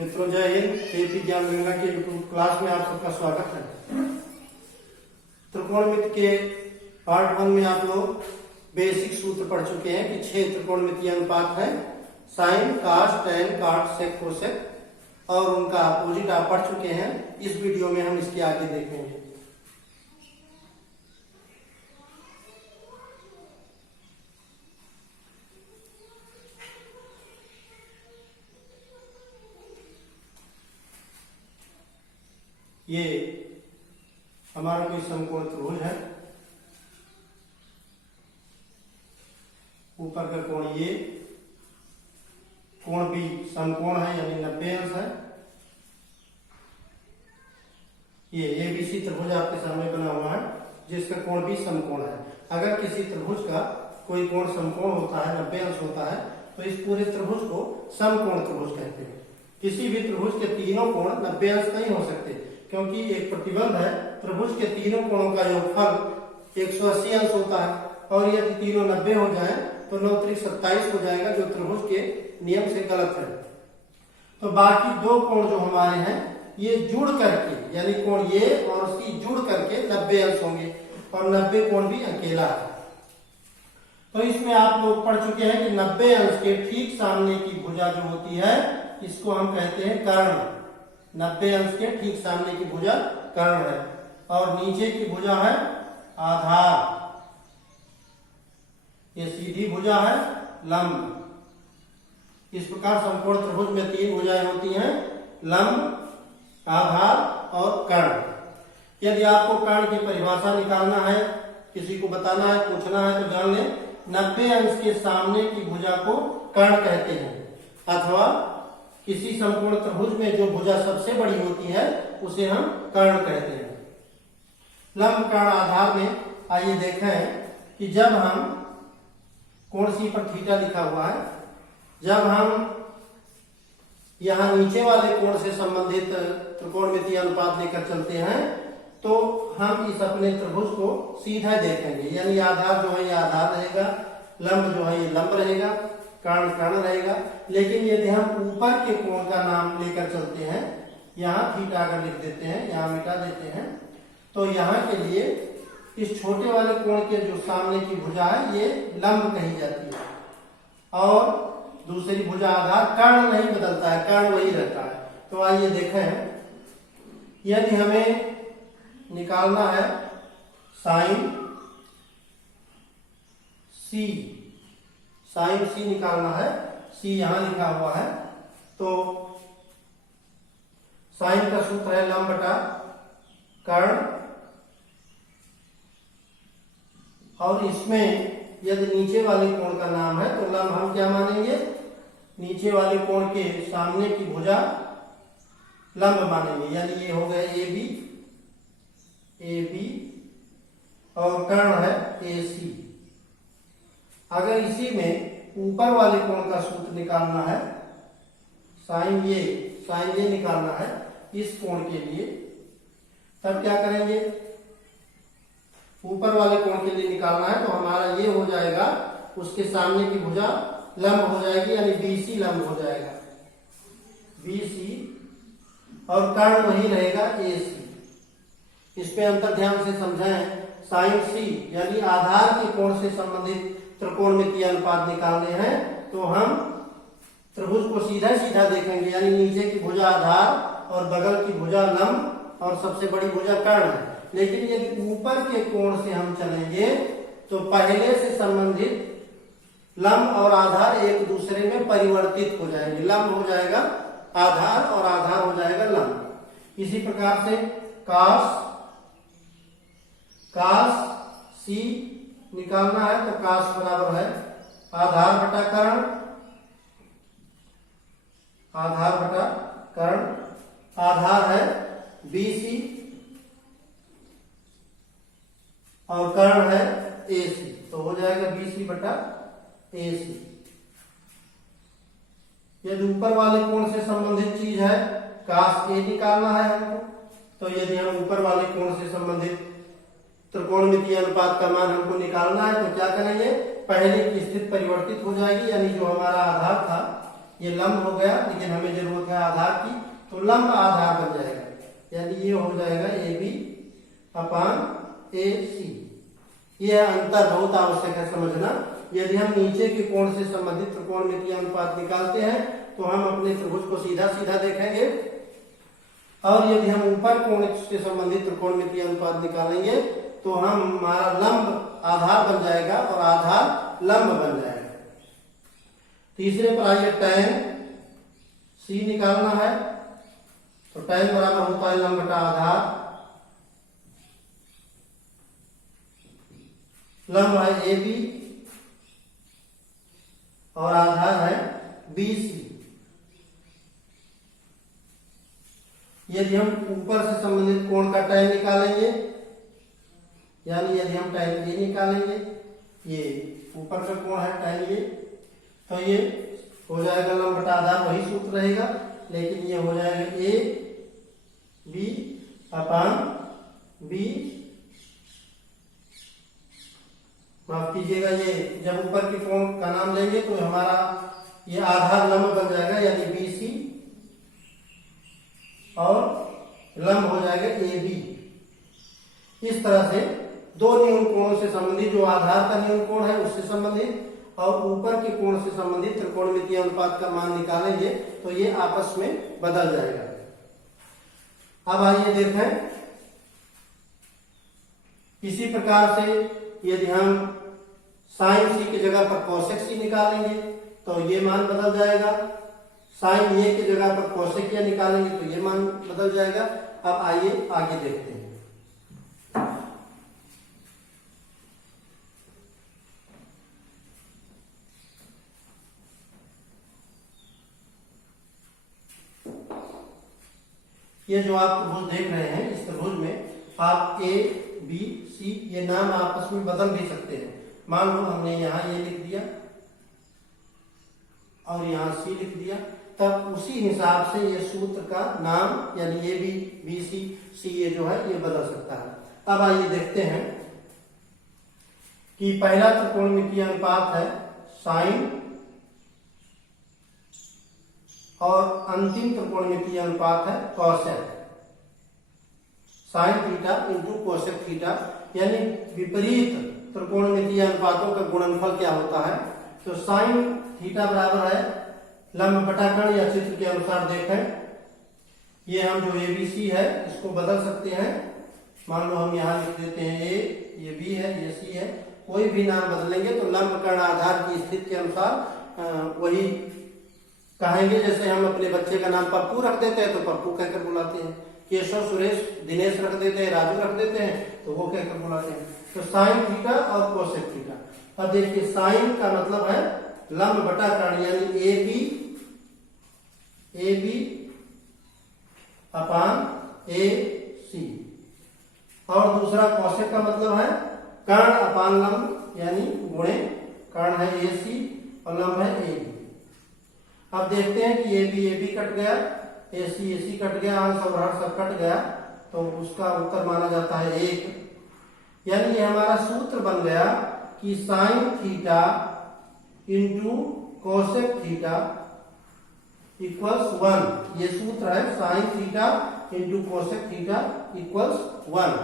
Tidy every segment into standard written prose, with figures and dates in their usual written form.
मित्रों जय हिंद। खेती ज्ञान गंगा के यूट्यूब क्लास में आप सबका स्वागत है। त्रिकोणमिति के पार्ट 1 में आप लोग बेसिक सूत्र पढ़ चुके हैं कि 6 त्रिकोणमितीय अनुपात है, sine, cos, tan, cot, sec, cosec, और उनका अपोजिट आप पढ़ चुके हैं। इस वीडियो में हम इसके आगे देखेंगे। ये हमारा कोई समकोण त्रिभुज है, ऊपर का कोण ये, कोण भी समकोण है यानी 90 अंश है। ये एबीसी त्रिभुज आपके सामने बना हुआ है जिसका कोण भी समकोण है। अगर किसी त्रिभुज का कोई कोण समकोण होता है, 90 अंश होता है, तो इस पूरे त्रिभुज को समकोण त्रिभुज कहते हैं। किसी भी त्रिभुज के तीनों कोण 90 अंश नहीं हो सकते, क्योंकि एक प्रतिबंध है, त्रिभुज के तीनों कोणों का योगफल 180 अंश होता है, और यदि तीनों 90 हो जाए तो 9 त्रिक 27 हो जाएगा, जो त्रिभुज के नियम से गलत है। तो बाकी दो कोण जो हमारे हैं ये जुड़ करके, यानी कोण ये और सी जुड़ करके 90 अंश होंगे, और 90 कोण भी अकेला है। तो इसमें आप लोग पढ़ चुके हैं कि 90 अंश के ठीक सामने की भुजा जो होती है इसको हम कहते हैं कर्ण। 90 अंश के ठीक सामने की भुजा कर्ण है, और नीचे की भुजा है आधार। ये सीधी भुजा है लंब। इस प्रकार समकोण त्रिभुज में 3 भुजाएं होती हैं, लंब, आधार और कर्ण। यदि आपको कर्ण की परिभाषा निकालना है, किसी को बताना है, पूछना है, तो जान लें 90 अंश के सामने की भुजा को कर्ण कहते हैं, अथवा किसी समकोण त्रिभुज में जो भुजा सबसे बड़ी होती है उसे हम कर्ण कहते हैं। लंब, कर्ण, आधार में आइए देखें कि जब हम कोण सी पर थीटा लिखा हुआ है, जब हम यहां नीचे वाले कोण से संबंधित त्रिकोणमितीय अनुपात लेकर चलते हैं तो हम इस अपने त्रिभुज को सीधा देखेंगे, यानी आधार जो है ये आधार रहेगा, लंब जो है ये लंब रहेगा, कर्ण कर्ण रहेगा। लेकिन यदि हम ऊपर के कोण का नाम लेकर चलते हैं, यहाँ थीटा अगर लिख देते हैं, यहाँ मिटा देते हैं, तो यहाँ के लिए इस छोटे वाले कोण के जो सामने की भुजा है ये लंब कही जाती है, और दूसरी भुजा आधार। कर्ण नहीं बदलता है, कर्ण वही रहता है। तो आइए देखें, यदि हमें निकालना है साइन सी, साइन सी निकालना है, सी यहां लिखा हुआ है, तो साइन का सूत्र है लंब बटा कर्ण, और इसमें यदि नीचे वाले कोण का नाम है तो लंब हम क्या मानेंगे, नीचे वाले कोण के सामने की भुजा लंब मानेंगे, यानी ये हो गया ए बी, और कर्ण है ए सी। अगर इसी में ऊपर वाले कोण का सूत्र निकालना है, साइन ये निकालना है इस कोण के लिए, तब क्या करेंगे, ऊपर वाले कोण के लिए निकालना है तो हमारा ये हो जाएगा, उसके सामने की भुजा लंब हो जाएगी, यानी बीसी लंब हो जाएगा, बीसी, और कर्ण वही रहेगा एसी। इस पे अंतर ध्यान से समझें। साइन सी यानी आधार के कोण से संबंधित त्रिकोणमितीय अनुपात निकालने हैं तो हम त्रिभुज को सीधा सीधा देखेंगे, यानी नीचे की भुजा आधार और बगल की भुजा लंब और सबसे बड़ी भुजा कर्ण है। लेकिन यदि ऊपर के कोण से हम चलेंगे तो पहले से संबंधित लंब और आधार एक दूसरे में परिवर्तित हो जाएंगे, लंब हो जाएगा आधार और आधार हो जाएगा लंब। इसी प्रकार से कॉस सी निकालना है तो कॉस बराबर है आधार बटा कर्ण, आधार बटा कर्ण, आधार है बीसी और कर्ण है एसी, तो हो जाएगा बीसी बटा एसी। यदि ऊपर वाले कोण से संबंधित चीज है, कॉस ए निकालना है हमको, तो यदि हम ऊपर वाले कोण से संबंधित त्रिकोणमितीय अनुपात का मान हमको निकालना है तो क्या करेंगे, पहले की स्थिति परिवर्तित हो जाएगी, यानी जो हमारा आधार था ये लंब हो गया, लेकिन हमें जरूरत है आधार की, तो लंब आधार बन जाएगा, यानी ये हो जाएगा AB अपान AC। यह अंतर बहुत आवश्यक है समझना। यदि हम नीचे के कोण से संबंधित त्रिकोणमितीय अनुपात निकालते हैं तो हम अपने त्रिभुज को सीधा सीधा देखेंगे, और यदि हम ऊपर कोण से संबंधित त्रिकोणमितीय अनुपात निकालेंगे तो हम हमारा लंब आधार बन जाएगा और आधार लंब बन जाएगा। तीसरे पर आइए, tan C निकालना है, तो tan बराबर होता है लंब बटा आधार। लंब है AB और आधार है BC। यदि हम ऊपर से संबंधित कोण का tan निकालेंगे, यानी यदि हम tan A निकालेंगे, ये ऊपर का कोण है tan A, तो ये हो जाएगा लंब बटा आधार, वही सूत्र रहेगा, लेकिन ये हो जाएगा AB अपान B, माफ कीजिएगा, ये जब ऊपर के कोण का नाम लेंगे तो हमारा ये आधार लंब बन जाएगा, यानी BC, और लंब हो जाएगा AB। इस तरह से दो न्यून कोणों से संबंधित, जो आधार का न्यून कोण है उससे संबंधित और ऊपर के कोण से संबंधित त्रिकोणमितीय अनुपात का मान निकालेंगे तो ये आपस में बदल जाएगा। अब आइए देखें, इसी प्रकार से यदि हम साइन C की जगह पर कोसेक C निकालेंगे तो ये मान बदल जाएगा, साइन A की जगह पर कोसेक A निकालेंगे तो ये मान बदल जाएगा। अब आइए आगे देखते हैं। ये जो आप त्रिभुज देख रहे हैं, इस त्रिभुज में आप A, B, C ये नाम आपस में बदल भी सकते हैं। मान लो हमने यहाँ ये लिख दिया और यहाँ C लिख दिया, तब उसी हिसाब से ये सूत्र का नाम यानी AB, BC, C ये जो है ये बदल सकता है। अब आइए देखते हैं कि पहला त्रिकोणमितीय अनुपात है साइन, और अंतिम त्रिकोणमितीय अनुपात है cosec. Sign theta into cosec theta, यानी विपरीत त्रिकोणमितीय अनुपातों का गुणनफल क्या होता है। तो साइन थीटा बराबर है लंब बटा कर्ण, या चित्र के अनुसार देखें, ये हम जो ABC है इसको बदल सकते हैं। मान लो हम यहाँ लिख देते हैं A, ये B है, ये C है, कोई भी नाम बदलेंगे तो लंब कर्ण आधार की स्थिति के अनुसार वही कहेंगे। जैसे हम अपने बच्चे का नाम पप्पू रख देते हैं तो पप्पू कहकर बुलाते हैं, केशव, सुरेश, दिनेश रख देते हैं, राजू रख देते हैं तो वो कहकर बुलाते हैं। तो साइन थीटा और कोसेक थीटा। अब देखिए, साइन का मतलब है लंब बटा कर्ण, यानी AB अपान AC, और दूसरा कोसेक का मतलब है कर्ण अपान लंब, यानी गुणे कर्ण है AC और लंब है AB। अब देखते हैं कि AB कट गया, AC कट गया, अंश और हर सब कट गया, तो उसका उत्तर माना जाता है 1। यानी ये हमारा सूत्र बन गया कि sign theta into cosec theta equals 1। ये सूत्र है sign theta into cosec theta equals 1।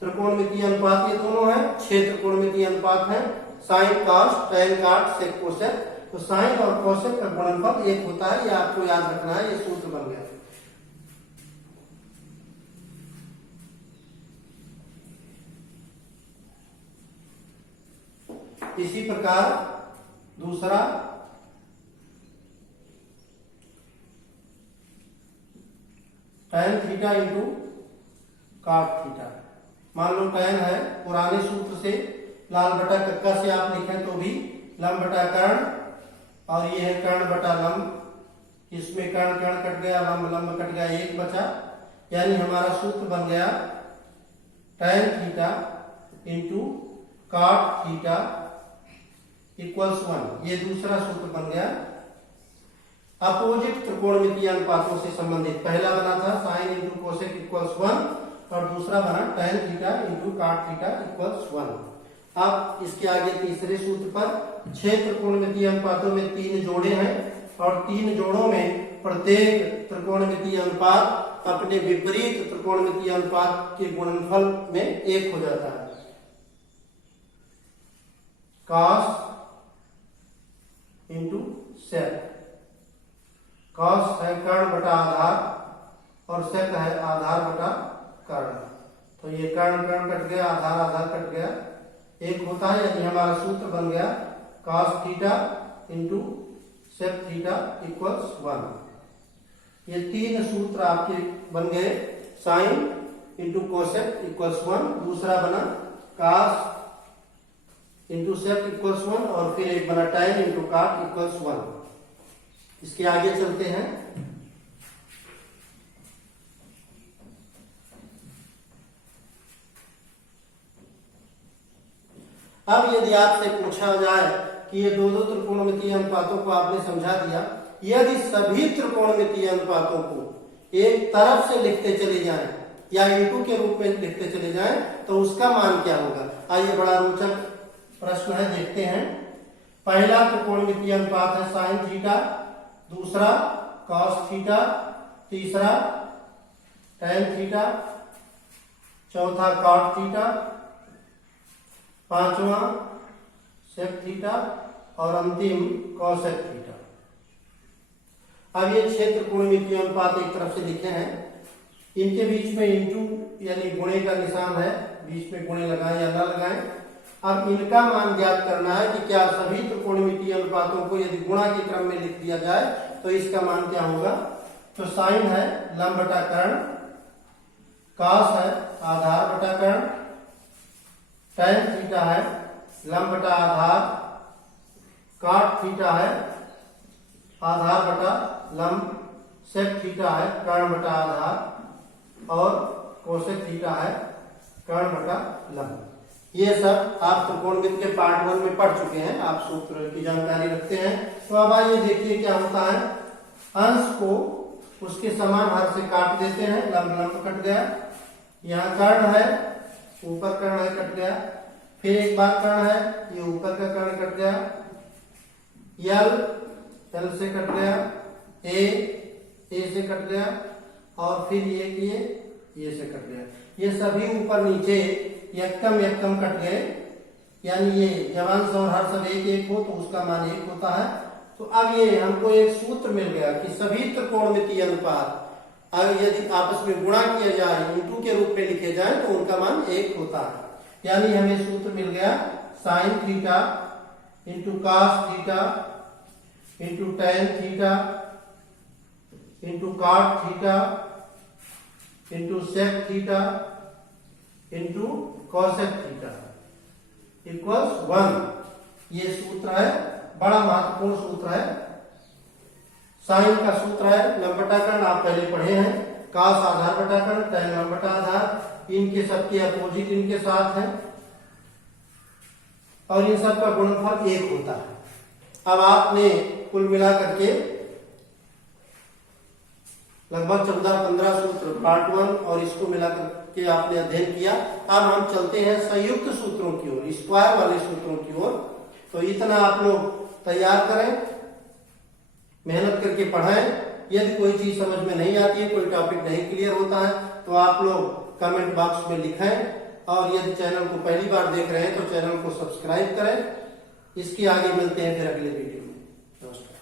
त्रिकोणमितीय अनुपात ये दोनों है, 6 त्रिकोणमितीय अनुपात है, sine cos, tan cot, sec cosec. तो साइन और कोसेक का गुणनफल 1 होता है, ये आपको याद रखना है, ये सूत्र बन गया। इसी प्रकार दूसरा tan theta into cot theta. मान लो टैन है, पुराने सूत्र से लाल बटा कक्का से आप लिखें तो भी लंब बटा कर्ण, और ये है कर्ण बटा लंब, इसमें कर्ण कर्ण कट गया, लंब लंब कट गया, 1 बचा। यानी हमारा सूत्र बन गया tan theta into cot theta equals 1। ये दूसरा सूत्र बन गया। अपोजिट त्रिकोणमितीय अनुपातों से संबंधित पहला बना था साइन इंटू कोसेक इक्वल्स 1, और दूसरा बना tan theta into cot theta equals 1। अब इसके आगे तीसरे सूत्र पर 6 त्रिकोणमितीय अनुपातों में 3 जोड़े हैं, और 3 जोड़ों में प्रत्येक त्रिकोणमितीय अनुपात अपने विपरीत त्रिकोणमितीय अनुपात के गुणनफल में 1 हो जाता है। cos into sec। cos है कर्ण बटा आधार और sec है आधार बटा कर्ण। तो ये कर्ण कर्ण कट गया, आधार आधार कट गया, 1 होता है। यानी हमारा सूत्र बन गया cos theta into sec theta equals 1। ये 3 सूत्र आपके बन गए। साइन इंटू कोसेक इक्वल्स 1, दूसरा बना cos इंटू सेक इक्वल्स 1 और फिर एक बना tan इंटू cot इक्वल्स 1। इसके आगे चलते हैं। अब यदि आपसे पूछा जाए कि ये दो त्रिकोणमितीय अनुपातों को आपने समझा दिया, यदि सभी त्रिकोणमितीय अनुपातों को एक तरफ से लिखते चले जाएं या इंटू के रूप में लिखते चले जाएं तो उसका मान क्या होगा? आइए, बड़ा रोचक प्रश्न है, देखते हैं। पहला त्रिकोणमितीय अनुपात है साइन थीटा, दूसरा कॉस थीटा, तीसरा टैन थीटा, चौथा कॉट थीटा, पांचवा सेक थीटा और अंतिम कॉसेक थीटा। अब ये 6 त्रिकोणमितीय अनुपात एक तरफ से लिखे हैं, इनके बीच में इंटू यानी गुणे का निशान है, बीच में गुणे लगाएं या ना लगाएं। अब इनका मान ज्ञात करना है कि क्या सभी त्रिकोणमितीय अनुपातों को यदि गुणा के क्रम में लिख दिया जाए तो इसका मान क्या होगा। तो साइन है लंब बटा कर्ण, कॉस है आधार बटा कर्ण, टैन थीटा है लंब बटा आधार, कॉट थीटा है आधार बटा लंब, सेक थीटा है कर्ण बटा आधार और कोसेक थीटा है कर्ण बटा लंब। ये सब आप त्रिकोणमिति के पार्ट 1 में पढ़ चुके हैं, आप सूत्र की जानकारी रखते हैं। तो अब आइए देखिए क्या होता है। अंश को उसके समान हर से काट देते हैं, लंब लंब कट गया, यहाँ कर्ण है, ऊपर कर्ण है, कट गया, फिर एक बार कर्ण है, ये ऊपर का कर्ण कट गया, यल से कट गया, ए से कट गया और फिर ये से कट गया। ये सभी ऊपर नीचे यक्कम कट गए, यानी ये जब अंश और हर सब एक एक हो तो उसका मान 1 होता है। तो अब ये हमको एक सूत्र मिल गया कि सभी त्रिकोणमितीय अनुपात अगर यदि आपस में गुणा किया जाए, इंटू के रूप में लिखे जाए तो उनका मान 1 होता है। यानी हमें सूत्र मिल गया sine theta into cos theta into tan theta into cot theta into sec theta into cosec theta equals 1। ये सूत्र है, बड़ा महत्वपूर्ण सूत्र है। साइन का सूत्र है लंब बटा कर्ण, आप पहले पढ़े हैं, कॉस आधार बटा कर्ण, टैन लंब बटा आधार, इनके सबके अपोजिट इनके साथ है और इन सब का गुणनफल 1 होता है। अब आपने कुल मिलाकर के लगभग 14-15 सूत्र पार्ट 1 और इसको मिलाकर के आपने अध्ययन किया। अब हम चलते हैं संयुक्त सूत्रों की ओर, स्क्वायर वाले सूत्रों की ओर। तो इतना आप लोग तैयार करें, मेहनत करके पढ़ें। यदि कोई चीज समझ में नहीं आती है, कोई टॉपिक नहीं क्लियर होता है तो आप लोग कमेंट बॉक्स में लिखें और यदि चैनल को पहली बार देख रहे हैं तो चैनल को सब्सक्राइब करें। इसके आगे मिलते हैं फिर अगले वीडियो में। नमस्कार।